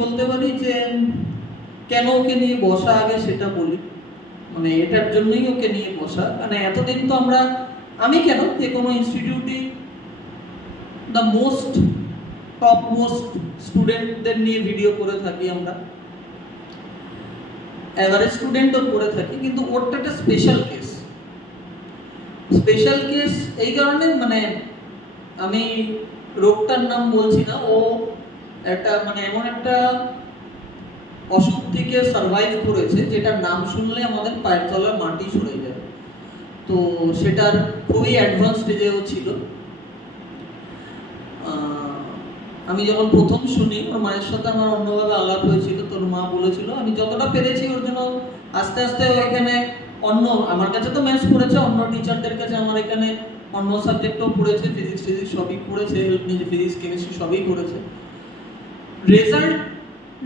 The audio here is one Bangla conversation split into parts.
বলতে পারি যে কেন ওকে নিয়ে বসা আগে সেটা বলি। মানে এটার জন্যই ওকে নিয়ে বসা, মানে এতদিন তো আমি কেন যে কোনো ইনস্টিটিউটই দ্য মোস্ট টপ মোস্ট স্টুডেন্টদের নিয়ে ভিডিও করে থাকি, আমরা অ্যাভারেজ স্টুডেন্টও করে থাকি, কিন্তু ওরটা একটা স্পেশাল কেস এই কারণে, মানে আমি রোগটার নাম বলছি না, ও একটা মানে এমন একটা অসুখ থেকে সার্ভাইভ করেছে যেটার নাম শুনলে আমাদের পায়ের তলার মাটি সরে যায়। তো সেটার খুবই অ্যাডভান্স স্টেজেও ছিল। আমি যখন প্রথম শুনি, ওর মায়ের সাথে আমার অন্যভাবে আলাপ হয়েছিল, তোর মা বলেছিল, আমি যতটা পেরেছি ওর জন্য আস্তে আস্তে এখানে আমার কাছে তো ম্যাথস পড়েছে, অন্য টিচারদের কাছে আমার এখানে অন্য সাবজেক্টও পড়েছে, ফিজিক্স সবই পড়েছে, নিজে ফিজিক্স কেমিস্ট্রি সবই করেছে। রেজাল্ট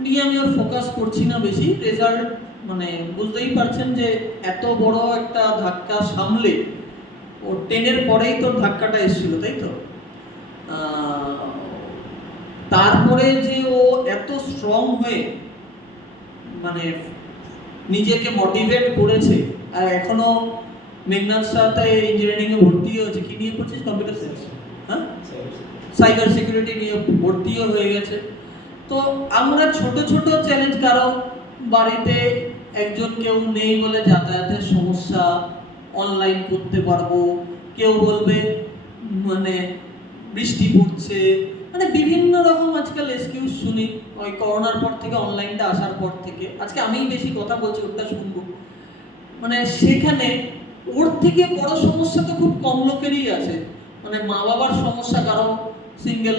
নিয়ে আমি ওর ফোকাস করছি না বেশি। রেজাল্ট মানে বুঝতেই পারছেন যে এত বড় একটা ধাক্কা সামলে, ও 10-এর পরেই তোর ধাক্কাটা এসেছিল, তাই তো? তারপরে যে ও এত স্ট্রং হয়ে মানে নিজেকে মোটিভেট করেছে, আর এখনো মেঘনাথ সাথে ইঞ্জিনিয়ারিং এ ভর্তি হয়েছে। কি নিয়ে পড়ছিস? কম্পিউটার সায়েন্স, হ্যাঁ, সাইবার সিকিউরিটি নিয়ে ভর্তিও হয়ে গেছে। তো আমরা ছোট ছোট চ্যালেঞ্জ, কারো বাড়িতে একজন কেউ নেই বলে যাতায়াতের সমস্যা, অনলাইন করতে পারবো, কেউ বলবে মানে বৃষ্টি পড়ছে, মানে বিভিন্ন রকম আজকাল এক্সকিউজ শুনি। ওই করোনার পর থেকে, অনলাইনটা আসার পর থেকে, আজকে আমিই বেশি কথা বলছি, ওটা শুনবো। মানে সেখানে ওর থেকে বড় সমস্যা তো খুব কম লোকেরই আছে, মানে মা বাবার সমস্যা, কারণ সিঙ্গেল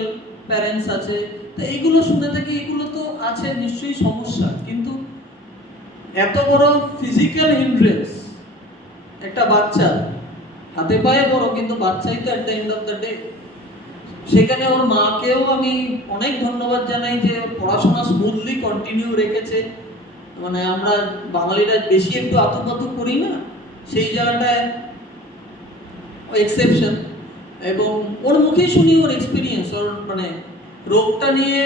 প্যারেন্টস আছে। তো এইগুলো শুনে থাকি, এগুলো তো আছে নিশ্চয়ই সমস্যা, কিন্তু এত বড় ফিজিক্যাল হিন্ড্রেন্স একটা বাচ্চা, হাতে পায়ে বড় কিন্তু বাচ্চাই তো at the end of the day. সেখানে ওর মাকেও আমি অনেক ধন্যবাদ জানাই যে পড়াশোনা স্মুথলি কন্টিনিউ রেখেছে। মানে আমরা বাঙালিরা বেশি একটু আতঙ্ক করি না, সেই জায়গাটায় এক্সেপশন। এবং ওর মুখেই শুনি ওর এক্সপিরিয়েন্স, ওর মানে রোগটা নিয়ে,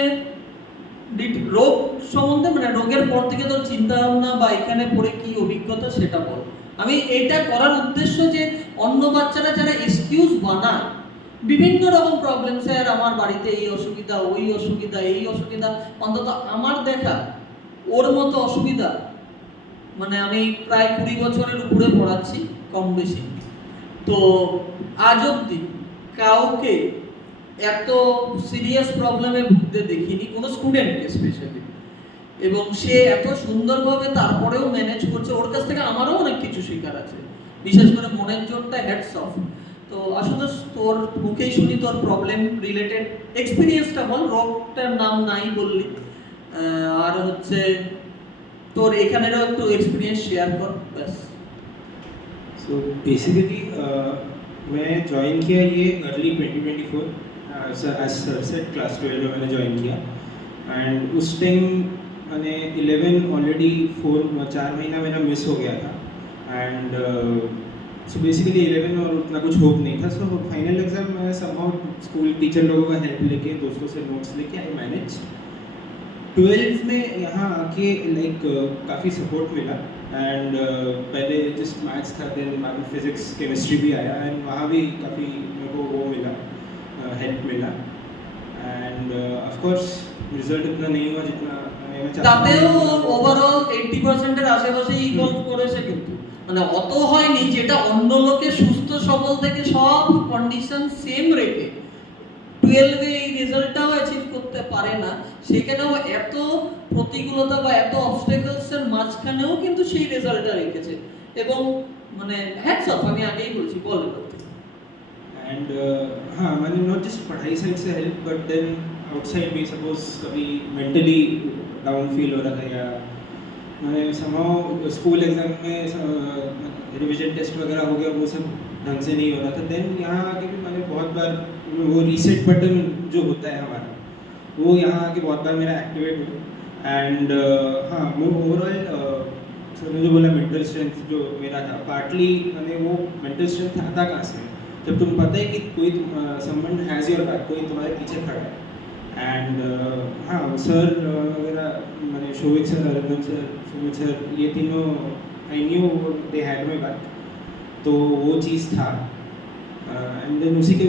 রোগ সম্বন্ধে, মানে রোগের পর থেকে তোর চিন্তা ভাবনা বা এখানে পড়ে কি অভিজ্ঞতা সেটা বল। আমি এটা করার উদ্দেশ্য যে অন্য বাচ্চারা যারা এক্সকিউজ বানায় বিভিন্ন রকম প্রবলেম, স্যার আমার বাড়িতে এই অসুবিধা, ওই অসুবিধা, এই অসুবিধা, অন্তত আমার দেখা ওর মতো অসুবিধা, মানে আমি প্রায় 20 বছরের উপরে পড়াচ্ছি কম বেশি, তো আজ অব্দি কাউকে এত সিরিয়াস প্রবলেমে ভুগতে দেখিনি, কোনো স্টুডেন্টকে স্পেশালি। এবং সে এত সুন্দরভাবে তারপরেও ম্যানেজ করছে। ওর কাছ থেকে আমারও অনেক কিছু শেখার আছে, বিশেষ করে মনের জোরটা, হ্যাটস অফ। তো আসলে তোর মুখেই শুনি তোর প্রবলেম রিলেটেড এক্সপিরিয়েন্সটা বল, রোগটার নাম নাই বললি, আর হচ্ছে তোর এখানেরও একটু এক্সপিরিয়েন্স শেয়ার কর ব্যাস। सो बेसिकली मैं ज्वाइन किया ये early 2024 as sir set class 12 में मैंने ज्वाइन किया। एंड उस टाइम मैंने 11 ऑलरेडी 4 महीना मेरा मिस हो गया था। एंड सो बेसिकली 11 और उतना कुछ होप नहीं था। सो फाइनल एग्ज़ाम मैं समहाउ स्कूल टीचर लोगों का हेल्प लेके, दोस्तों से नोट्स लेके आई मैनेज। 12th में यहाँ आके लाइक काफ़ी सपोर्ट मिला। एंड पहले जस्ट मैथ्स था, देन बाद में फिजिक्स केमिस्ट्री भी आया, एंड वहाँ भी काफ़ी मेरे को वो मिला, हेल्प मिला। एंड ऑफ कोर्स रिजल्ट इतना नहीं हुआ जितना मैं তাতেও ওভারঅল 80% এর আশেপাশেই ইকুয়াল করেছে, কিন্তু মানে অত হয়নি যেটা অন্য লোকে সুস্থ সবল থেকে সব কন্ডিশন সেম রেখে 12 এ এই রেজাল্টটাও অ্যাচিভ করতে পারে না। সেখানেও এত প্রতিকূলতা বা এত অবস্টাকলস এর মাঝখানেও কিন্তু সেই রেজাল্টটা রেখেছে, এবং মানে হ্যাটস অফ, আমি আগেই বলছি, বল। एंड हाँ, मैंने नॉट जस्ट पढ़ाई साइड से हेल्प, बट देन आउटसाइड भी सपोज कभी मेंटली डाउन फील हो रहा था, या मैंने समहाउ स्कूल एग्ज़ाम में रिवीजन टेस्ट वगैरह हो गया, वो सब ढंग से नहीं हो रहा था। देन यहाँ आके भी मैंने बहुत बार वो रीसेट बटन जो होता है हमारा, वो यहाँ आके बहुत बार मेरा एक्टिवेट हुआ। एंड हाँ, वो ओवरऑल सर ने जो बोला मेंटल स्ट्रेंथ जो मेरा था, पार्टली मैंने वो मेंटल स्ट्रेंथ आता कहाँ से, जब तुम पता है कि कोई समवन हैज़ योर बैक, कोई तुम्हारे पीछे खड़ा है, एंड हाँ सर वगैरह मैंने Shobhik sir, Arindam sir, Sumit sir, ये तीनों I knew they had my back, तो वो चीज़ था। एंड देन उसी के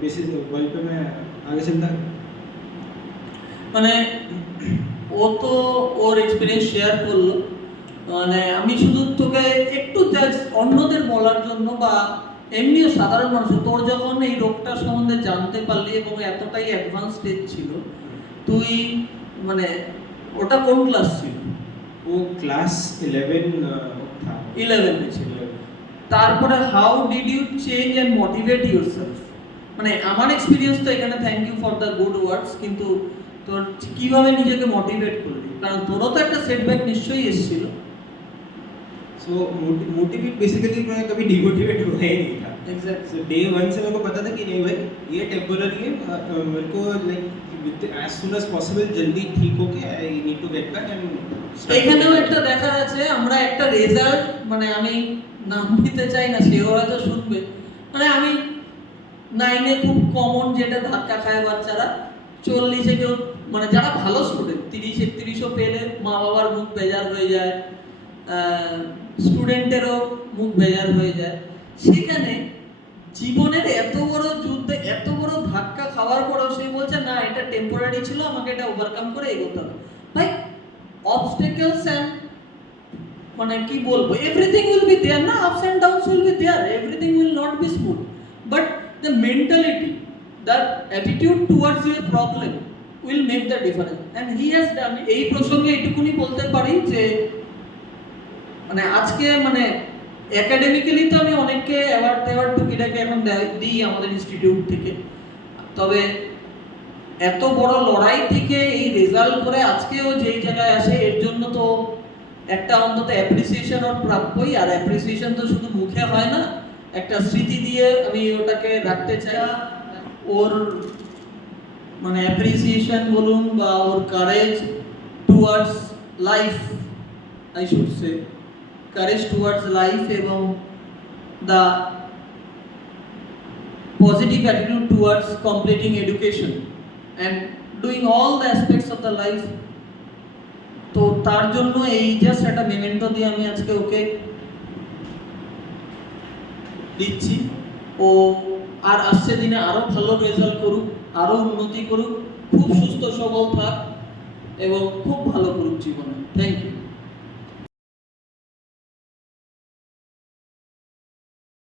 बेसिस बल पे मैं आगे चलता गया। মানে ও তো ওর এক্সপিরিয়েন্স শেয়ার করলো, মানে আমি শুধু তোকে একটু জাস্ট অন্যদের বলার জন্য বা এমনিও সাধারণ মানুষ, তোর যখন এই রোগটা সম্বন্ধে জানতে পারলি এবং এতটাই অ্যাডভান্স স্টেজ ছিল, তুই মানে ওটা কোন ক্লাস ছিল? वो क्लास 11 था। 11 ছিল। তারপরে how did you change and motivate yourself? মানে আমার এক্সপিরিয়েন্স তো এখানে thank you for the good words, কিন্তু তোর কিভাবে নিজেকে মোটিভেট করলি? কারণ তোরও তো একটা সেটব্যাক নিশ্চয়ই এসেছিল। सो मोटिवेट बेसिकली मैं कभी डिमोटिवेट हुआ ही नहीं था। एग्जैक्टली। सो डे 1 से मेरे को पता था कि नहीं भाई ये टेम्पररी है, मेरे को like as soon as possible जल्दी ठीक होके I need to get back and এখানেও একটা দেখা যাচ্ছে আমরা একটা রেজাল্ট, মানে আমি নাম দিতে চাই না, সেও হয়তো শুনবে, মানে আমি 9 এ খুব কমন যেটা ধাক্কা খায় বাচ্চারা, 40-এ কেউ মানে যারা ভালো স্টুডেন্ট 30-31ও পেলে মা বাবার মুখ বেজার হয়ে যায়, স্টুডেন্টেরও মুখ বেজার হয়ে যায়। সেখানে জীবনের এত বড় যুদ্ধে এত বড় ধাক্কা খাওয়ার পরেও সে বলছে না এটা টেম্পোরারি ছিল, আমাকে এটা ওভারকাম করে এগোতে হবে। ভাই অবস্টেকলস অ্যান্ড মানে কি বলবো, এভরিথিং উইল বি দেয়ার না, ups and downs will be there, everything will not be smooth, but the mentality, the attitude towards your problem will make the difference and he has done. এই প্রসঙ্গে এটুকুনি বলতে পারি যে মানে আজকে মানে একাডেমিক্যালি তো আমি অনেককে অ্যাওয়ার্ড টুকিটাকে এখন দিই আমাদের ইনস্টিটিউট থেকে, তবে এত বড় লড়াই থেকে এই রেজাল্ট করে আজকেও যেই জায়গায় আসে এর জন্য তো একটা অন্তত অ্যাপ্রিসিয়েশন ওর প্রাপ্যই। আর অ্যাপ্রিসিয়েশন তো শুধু মুখে হয় না, একটা স্মৃতি দিয়ে আমি ওটাকে রাখতে চাই। ওর মানে অ্যাপ্রিসিয়েশন বলুন বা ওর courage towards life, I should say courage towards life এবং the positive attitude towards completing education and doing all the aspects of the life, তো তার জন্য এই জাস্ট একটা মেমেন্টো দিয়ে আমি আজকে ওকে দিচ্ছি। ও আর আসছে দিনে আরো ভালো রেজাল্ট করুক, আরো উন্নতি করুক, খুব সুস্থ সবল থাক এবং খুব ভালো করুক জীবনে। Thank you.